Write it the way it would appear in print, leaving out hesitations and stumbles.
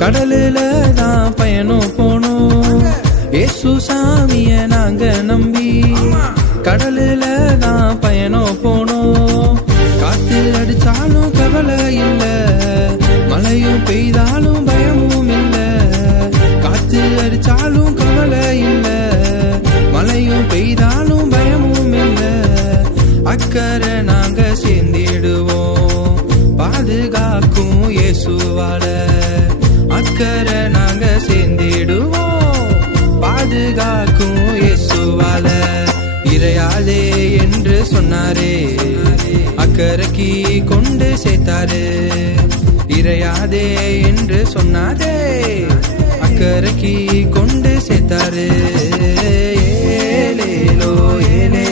கடலுல தான் பயணம் போனோம். ஏசு சாமிய நாங்க நம்பி கடலுல தான் பயணம் போனோம். காத்து அடிச்சாலும் கவலை இல்ல, மழையும் பெய்தாலும் பயமும் இல்ல. காத்து அடிச்சாலும் கவலை இல்ல, மழையும் பெய்தாலும் பயமும் இல்ல. அக்கறை நாங்க சேர்ந்திடுவோம் பாதுகாக்கும் இயேசுவால. அக்கறை நாங்க சேர்ந்திடுவோம் பாதுகாக்கும் இயேசுவால. இறையாதே என்று சொன்னாரே, அக்கறைக்கு கொண்டு சேர்த்தாரு. இறையாதே என்று சொன்னாரே, அக்கறைக்கு கொண்டு சேர்த்தாரு. ஏலேலோ ஏலே